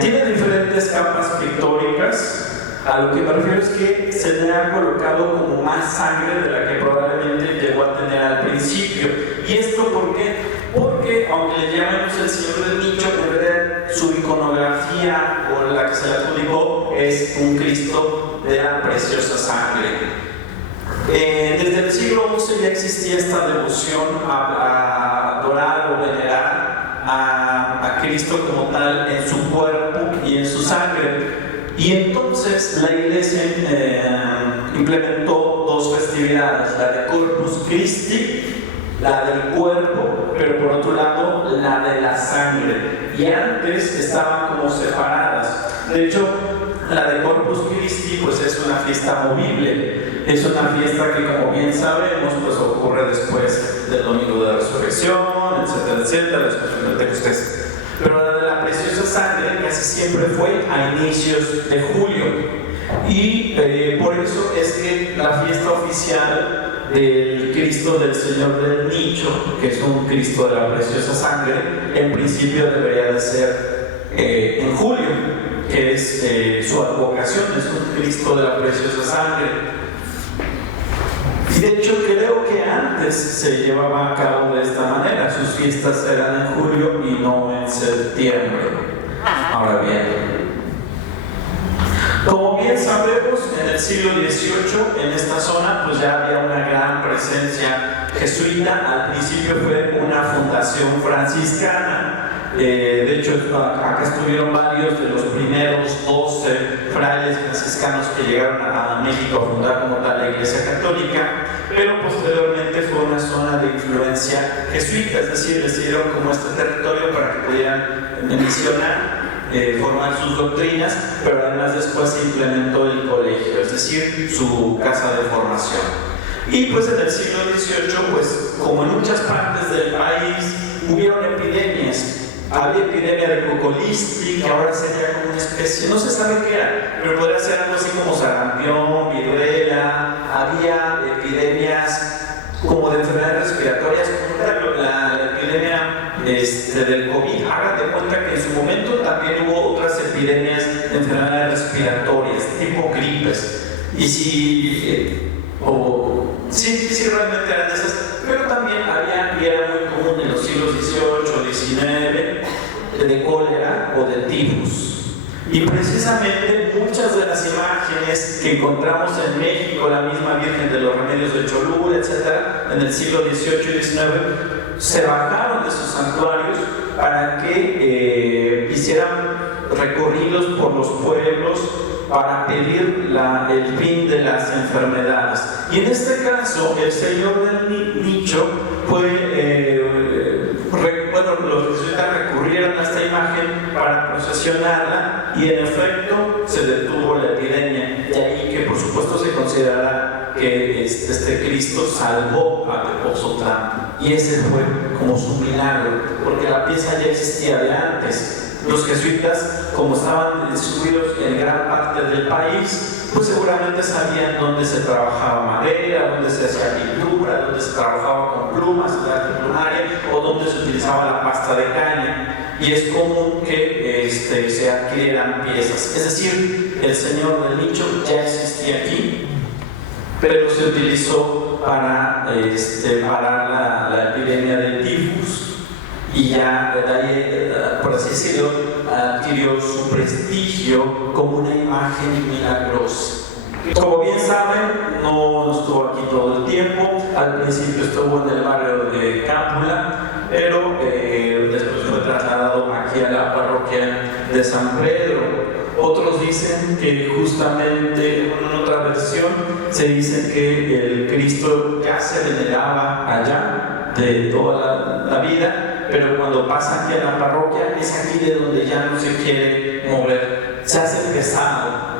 tiene diferentes capas pictóricas. A lo que me refiero es que se le ha colocado como más sangre de la que probablemente llegó a tener al principio. ¿Y esto por qué? Porque, aunque le llamemos el Señor del Nicho, en realidad su iconografía o la que se le adjudicó es un Cristo de la preciosa sangre. Desde el siglo XI ya existía esta devoción a adorar o venerar a Cristo como tal en su cuerpo y en su sangre. Y entonces la iglesia implementó dos festividades, la de Corpus Christi, la del cuerpo, pero por otro lado la de la sangre. Y antes estaban como separadas. De hecho, la de Corpus Christi pues es una fiesta movible. Es una fiesta que, como bien sabemos, pues ocurre después del Domingo de Resurrección, etcétera, después del Pentecostés. Pero la de la preciosa sangre casi siempre fue a inicios de julio. Y por eso es que la fiesta oficial del Cristo del Señor del Nicho, que es un Cristo de la preciosa sangre, en principio debería de ser en julio, que es su advocación, es un Cristo de la preciosa sangre. Y de hecho creo que antes se llevaba a cabo de esta manera, sus fiestas eran en julio y no en septiembre. Ahora bien, como bien sabemos, en el siglo XVIII en esta zona pues ya había una gran presencia jesuita. Al principio fue una fundación franciscana. De hecho, acá estuvieron varios de los primeros 12 frailes franciscanos que llegaron a México a fundar como tal la Iglesia Católica, pero posteriormente fue una zona de influencia jesuita, es decir, les dieron como este territorio para que pudieran misionar, formar sus doctrinas, pero además después se implementó el colegio, es decir, su casa de formación. Y pues en el siglo XVIII, pues como en muchas partes del país, hubieron epidemias. Había epidemia de cocolistri, que ahora sería como una especie, no se sabe qué era, pero podría ser algo así como sarampión, viruela. Había epidemias como de enfermedades respiratorias, como la epidemia del COVID. Hágate cuenta que en su momento también hubo otras epidemias de enfermedades respiratorias, tipo gripes. Y sí, realmente eran de esas, pero también había, y era muy común en los siglos XVIII, XIX, de cólera o de tifus. Y precisamente muchas de las imágenes que encontramos en México, la misma Virgen de los Remedios de Cholula, etc., en el siglo XVIII y XIX, se bajaron de sus santuarios para que hicieran recorridos por los pueblos para pedir el fin de las enfermedades. Y en este caso, el señor del nicho los jesuitas recurrieron a esta imagen para procesionarla y en efecto se detuvo la epidemia. De ahí que por supuesto se considerará que este Cristo salvó a Tepoztlán, y ese fue como su milagro, porque la pieza ya existía de antes. Los jesuitas, como estaban distribuidos en gran parte del país, pues seguramente sabían dónde se trabajaba madera, dónde se hacía pintura, dónde se trabajaba con plumas, la arte plumaria, o dónde se utilizaba la pasta de caña. Y es común que se adquirieran piezas. Es decir, el señor del nicho ya existía aquí, pero se utilizó para parar la epidemia de tifus. Y ya, por así decirlo, adquirió su prestigio como una imagen milagrosa. Como bien saben, no estuvo aquí todo el tiempo. Al principio estuvo en el barrio de Cámpula, pero después fue trasladado aquí a la parroquia de San Pedro. Otros dicen que justamente, en otra versión, se dice que el Cristo ya se veneraba allá de toda la vida, pero cuando pasa aquí a la parroquia es aquí de donde ya no se quiere mover, se hace pesado.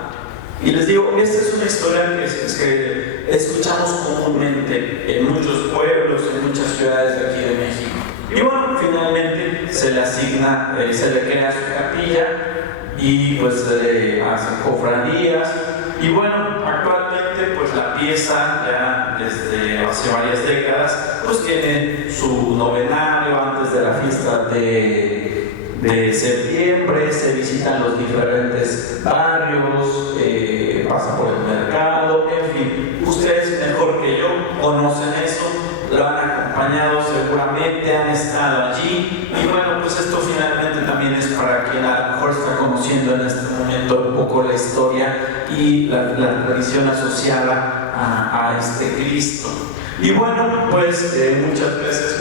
Y les digo, esta es una historia que escuchamos comúnmente en muchos pueblos, en muchas ciudades de aquí de México. Y bueno, finalmente se le asigna, se le crea su capilla y pues se le hacen cofradías. Y bueno, actualmente pues la pieza ya desde hace varias décadas pues tiene su novenario antes de la fiesta de septiembre, se visitan los diferentes barrios, pasa por el mercado, en fin, ustedes mejor que yo conocen eso, lo han acompañado seguramente, han estado allí. Y bueno, pues esto finalmente también es para quien a lo mejor está conociendo en este momento un poco la historia y la tradición asociada a este Cristo. Y bueno, pues muchas veces,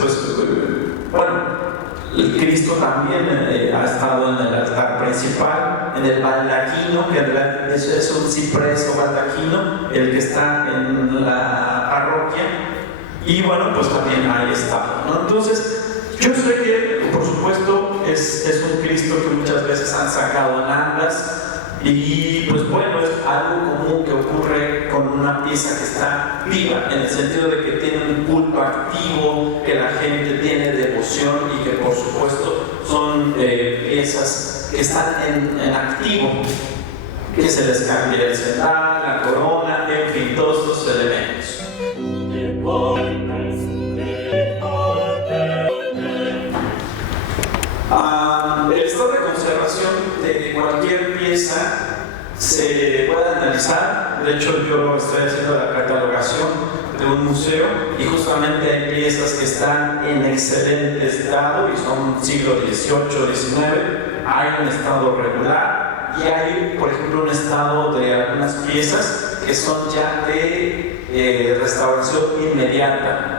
el Cristo también ha estado en el altar principal, en el baldaquino, que es un ciprés o baldaquino, el que está en la parroquia. Y bueno, pues también ahí está, ¿no? Entonces, yo sé que, por supuesto, es un Cristo que muchas veces han sacado en andas. Y pues bueno, es algo común que ocurre con una pieza que está viva, en el sentido de que tiene un culto activo, que la gente tiene devoción y que por supuesto son piezas que están en activo, que se les cambia el cendal, la corona, en fin, todos estos elementos. El estado de conservación de cualquier pieza se puede analizar. De hecho, yo estoy haciendo la catalogación de un museo y justamente hay piezas que están en excelente estado y son siglo XVIII, XIX. Hay un estado regular y hay, por ejemplo, un estado de algunas piezas que son ya de restauración inmediata.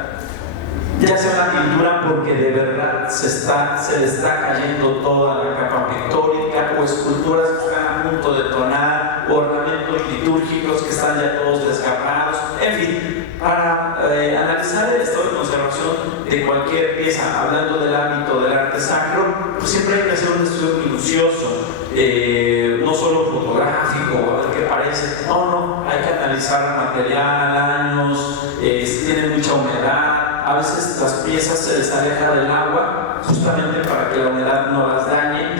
Ya sea una pintura porque de verdad se le está cayendo toda la capa pictórica, o esculturas que están a punto de tronar, o ornamentos litúrgicos que están ya todos desgarrados. En fin, para analizar el estado de conservación de cualquier pieza, hablando del ámbito del arte sacro, pues siempre hay que hacer un estudio minucioso, no solo fotográfico, a ver qué parece. No, hay que analizar material, años, si tiene mucha humedad. A veces las piezas se les aleja del agua justamente para que la humedad no las dañe,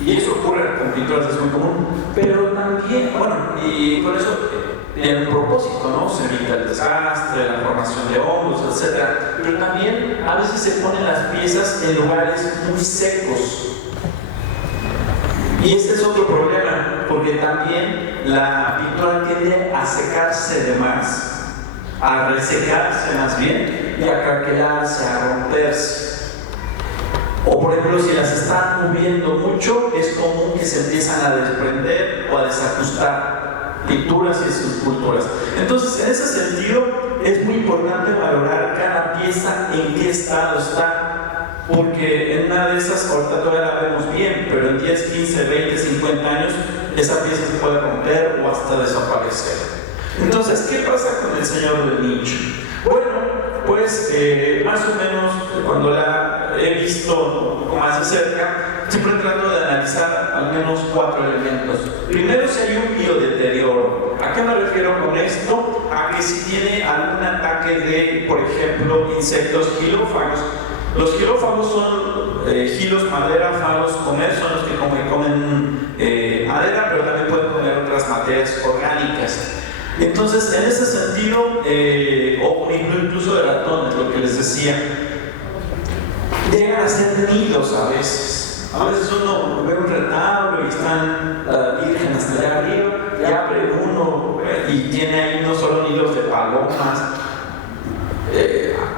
y eso ocurre con pinturas, es muy común. Pero también, y con eso tiene un propósito, ¿no? Se evita el desgaste, la formación de hongos, etc. Pero también a veces se ponen las piezas en lugares muy secos. Y este es otro problema, porque también la pintura tiende a secarse de más, a resecarse más bien, y a craquelarse, a romperse. O por ejemplo, si las están moviendo mucho, es común que se empiezan a desprender o a desajustar pinturas y esculturas. Entonces, en ese sentido, es muy importante valorar cada pieza en qué estado está, porque en una de esas, ahorita todavía la vemos bien, pero en 10, 15, 20, 50 años, esa pieza se puede romper o hasta desaparecer. Entonces, ¿qué pasa con el Señor del Nicho? Bueno, pues más o menos cuando la he visto un poco más de cerca, siempre trato de analizar al menos 4 elementos. Primero, si hay un biodeterioro. ¿A qué me refiero con esto? A que si tiene algún ataque de, por ejemplo, insectos gilófagos. Los gilófagos son gilos, madera, fagos, comer, son los que comen madera, pero también pueden comer otras materias orgánicas. Entonces, en ese sentido, o incluso de ratones, lo que les decía, llegan a ser nidos a veces. A veces uno ve un retablo y están virgen hasta allá arriba, y abre uno y tiene ahí no solo nidos de palomas,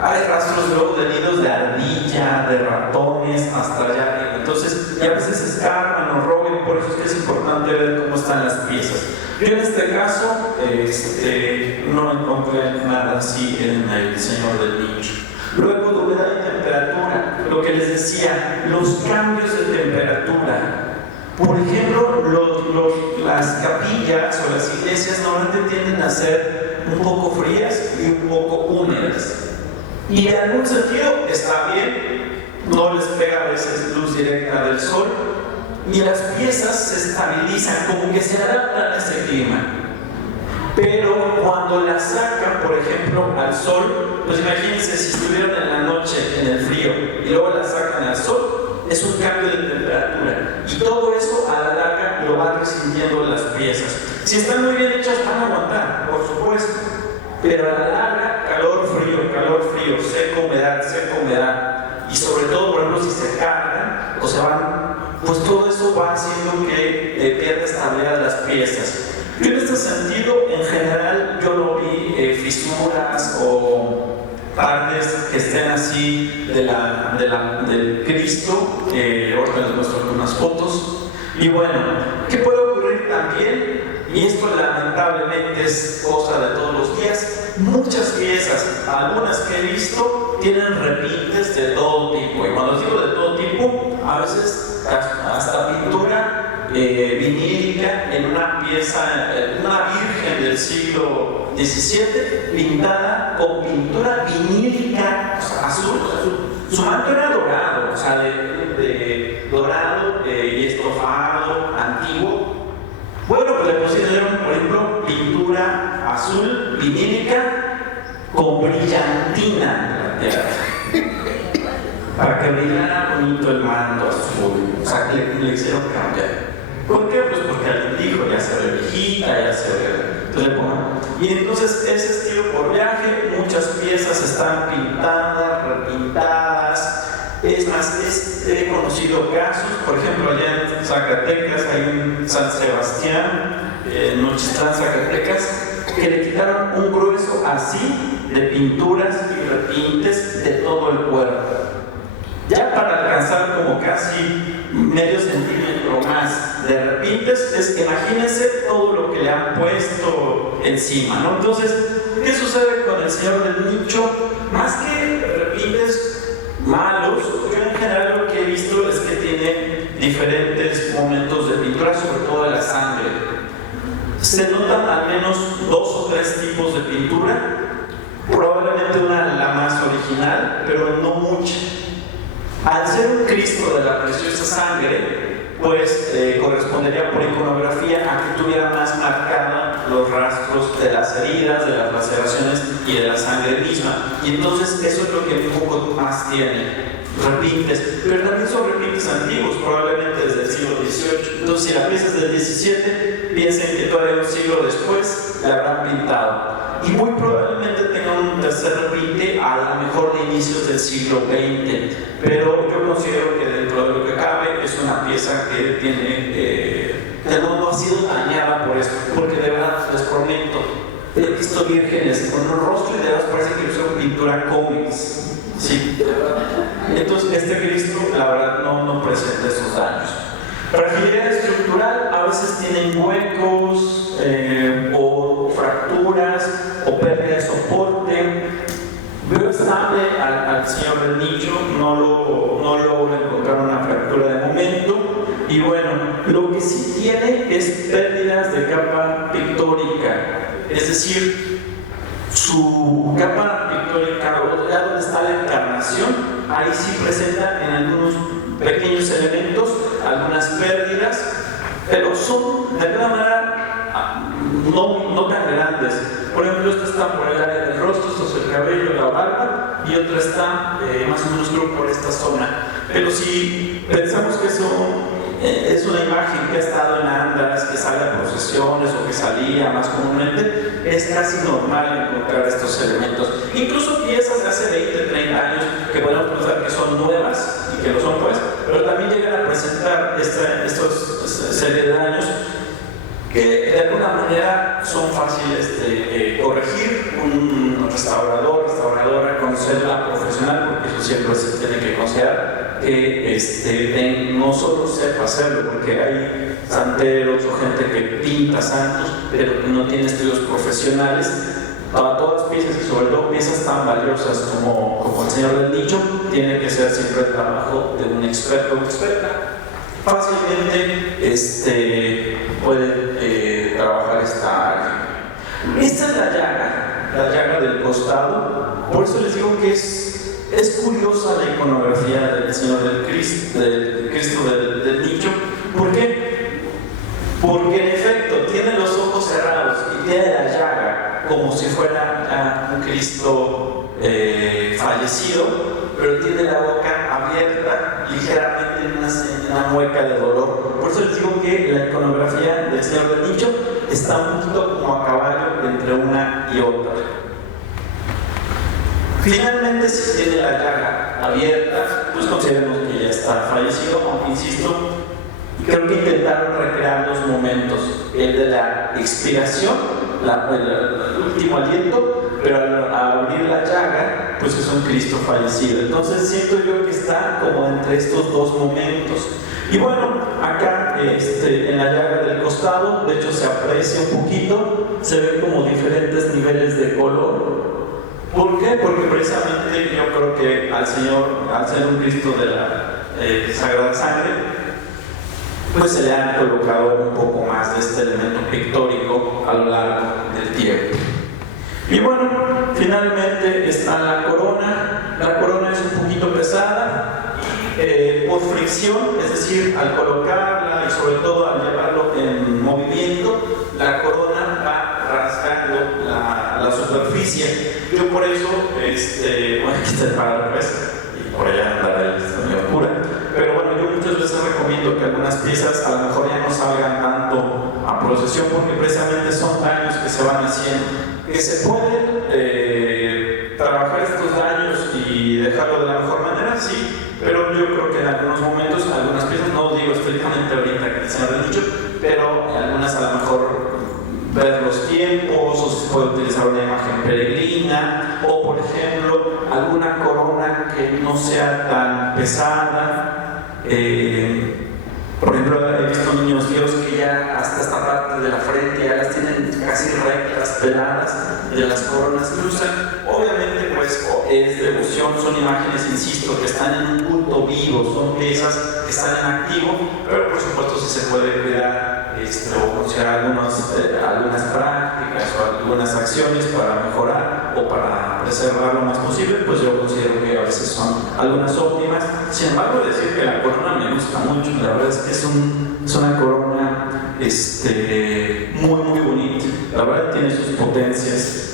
hay rastros luego de nidos de ardilla, de ratones hasta allá arriba. Entonces, y a veces escarban o roben, por eso es que es importante ver cómo están las piezas. Yo en este caso no encontré nada así en el Señor del Nicho. Luego, humedad y temperatura, lo que les decía, los cambios de temperatura. Por ejemplo, las capillas o las iglesias normalmente tienden a ser un poco frías y un poco húmedas. Y en algún sentido está bien, no les pega a veces luz directa del sol, y las piezas se estabilizan, como que se adaptan a ese clima. Pero cuando las sacan, por ejemplo, al sol, pues imagínense si estuvieran en la noche en el frío y luego las sacan al sol, es un cambio de temperatura. Y todo eso a la larga lo van resintiendo las piezas. Si están muy bien hechas, van a aguantar, por supuesto. Pero a la larga, calor, frío, seco, humedad. Y sobre todo, por ejemplo, si se cargan o se van, pues todo eso va haciendo que pierda estabilidad las piezas. Yo en este sentido, en general, yo no vi fisuras o partes que estén así del Cristo. Ahorita les muestro algunas fotos. Y bueno, ¿qué puede ocurrir también? Y esto lamentablemente es cosa de todos los días. Muchas piezas, algunas que he visto, tienen repintes de todo tipo. Y cuando digo de todo tipo, a veces hasta pintura vinílica en una pieza, una virgen del siglo XVII, pintada con pintura vinílica, o sea, azul. Su manto era dorado, o sea, de dorado y estofado, antiguo. Bueno, pues le pusieron, por ejemplo, pintura azul vinílica con brillantina para que brillara bonito el manto azul. O sea, le hicieron cambiar. ¿Por qué? Pues porque alguien dijo, ya se ve viejita, ya se ve. Entonces le pongan. Y entonces ese estilo por viaje, muchas piezas están pintadas, repintadas. Es más, he conocido casos, por ejemplo, allá en Zacatecas hay un San Sebastián, en Nochitlán, Zacatecas, que le quitaron un grueso así de pinturas y repintes de todo el cuerpo. Ya para alcanzar como casi medio centímetro más de repintes, imagínense todo lo que le han puesto encima, ¿no? Entonces, ¿qué sucede con el Señor del Nicho? Más que repintes malos, yo en general lo que he visto es que tiene diferentes momentos de pintura, sobre todo de la sangre. Se notan al menos 2 o 3 tipos de pintura, probablemente la más original, pero no mucha. Al ser un Cristo de la preciosa sangre, pues correspondería por iconografía a que tuviera más marcada los rastros de las heridas, de las laceraciones y de la sangre misma. Y entonces eso es lo que un poco más tiene, repintes, pero también son repintes antiguos, probablemente desde el siglo XVIII. Entonces si la pieza es del XVII, piensen que todavía un siglo después la habrán pintado. Y muy probablemente tenga un tercer repinte a lo mejor de inicios del siglo XX. Pero yo considero que dentro de lo que cabe es una pieza que tiene que no ha sido dañada por esto, porque de verdad les prometo, he visto vírgenes con un rostro y de verdad parece que usaron pintura cómics, sí, de verdad. Entonces este Cristo la verdad no presenta esos daños. Fragilidad estructural, a veces tienen huecos o fracturas o pérdida de soporte. estable al señor del nicho, no logra encontrar una fractura de momento. Y bueno, lo que sí tiene es pérdidas de capa pictórica, es decir, su capa pictórica, ya donde está la encarnación, ahí sí presenta en algunos pequeños elementos algunas pérdidas, pero son de alguna manera no tan grandes. Por ejemplo, esta está por el área del rostro, esto es el cabello, la barba, y otra está más o menos creo por esta zona. Pero si pensamos que eso es una imagen que ha estado en andas, que sale a procesiones o que salía más comúnmente, es casi normal encontrar estos elementos. Incluso piezas de hace 20, 30 años que podemos pensar que son nuevas y que lo son pues, pero también llegan a presentar estos serie de daños que de alguna manera son fáciles de corregir. Un restaurador, restauradora con cédula profesional, porque eso siempre se tiene que considerar, que no solo sepa hacerlo, porque hay santeros o gente que pinta santos, pero que no tiene estudios profesionales. Para todas las piezas, y sobre todo piezas tan valiosas como el señor del nicho, tiene que ser siempre el trabajo de un experto o experta. Fácilmente puede trabajar esta área. Esta es la llaga del costado. Por eso les digo que es curiosa la iconografía del Señor del Cristo del nicho. ¿Por qué? Porque en efecto tiene los ojos cerrados y tiene la llaga como si fuera un Cristo fallecido, pero tiene la boca abierta, ligeramente en una mueca de dolor. Por eso les digo que la iconografía del Señor del nicho está un poquito como a caballo entre una y otra. Finalmente, si tiene la llaga abierta, pues consideramos que ya está fallecido, aunque insisto, creo que intentaron recrear dos momentos: el de la expiración, el último aliento, pero al abrir la llaga, pues es un Cristo fallecido. Entonces siento yo que está como entre estos dos momentos. Y bueno, acá en la llaga del costado, de hecho se aprecia un poquito, se ven como diferentes niveles de color. ¿Por qué? Porque precisamente yo creo que al Señor, al ser un Cristo de la Sagrada Sangre, pues se le han colocado un poco más de este elemento pictórico a lo largo del tiempo. Y bueno, finalmente está la corona. La corona es un poquito pesada, por fricción, es decir, al colocarla y sobre todo al llevarlo en movimiento, la corona va rasgando la superficie. Yo por eso, voy a quitar para el revés y por allá andará el señor cura. Pero bueno, yo muchas veces recomiendo que algunas piezas a lo mejor ya no salgan tanto a procesión, porque precisamente son daños que se van haciendo. Que se pueden trabajar estos daños y dejarlo de la mejor manera, sí, pero yo creo que en algunos momentos, algunas piezas, no digo estrictamente ahorita que se han dicho, pero algunas a lo mejor ver los tiempos, o se puede utilizar una imagen peregrina, o por ejemplo, alguna corona que no sea tan pesada. Por ejemplo, he visto niños Dios que ya hasta esta parte de la frente ya las tienen casi rectas, peladas, de las coronas que usan. Obviamente, pues es devoción, son imágenes, insisto, que están en un culto vivo, son piezas que están en activo, pero por supuesto sí se puede cuidar o considerar algunas prácticas o algunas acciones para mejorar o para preservar lo más posible. Pues yo considero que a veces son algunas óptimas. Sin embargo, decir que la corona me gusta mucho, la verdad es que es una corona muy muy bonita, la verdad tiene sus potencias.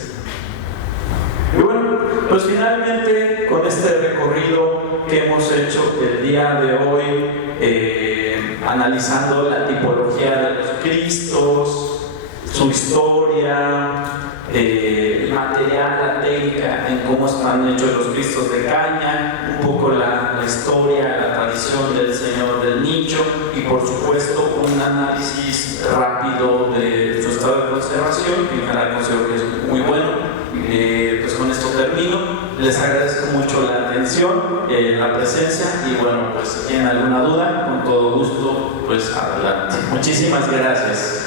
Y bueno, pues finalmente con este recorrido que hemos hecho el día de hoy, analizando la tipología de los Cristos, su historia, el material, la técnica en cómo están hechos los Cristos de caña, un poco la historia, la tradición del Señor del nicho y por supuesto un análisis rápido de su estado de conservación, que en general considero que es muy bueno. Pues con esto termino. Les agradezco mucho la atención, la presencia y bueno, pues si tienen alguna duda, con todo gusto, pues adelante. Muchísimas gracias.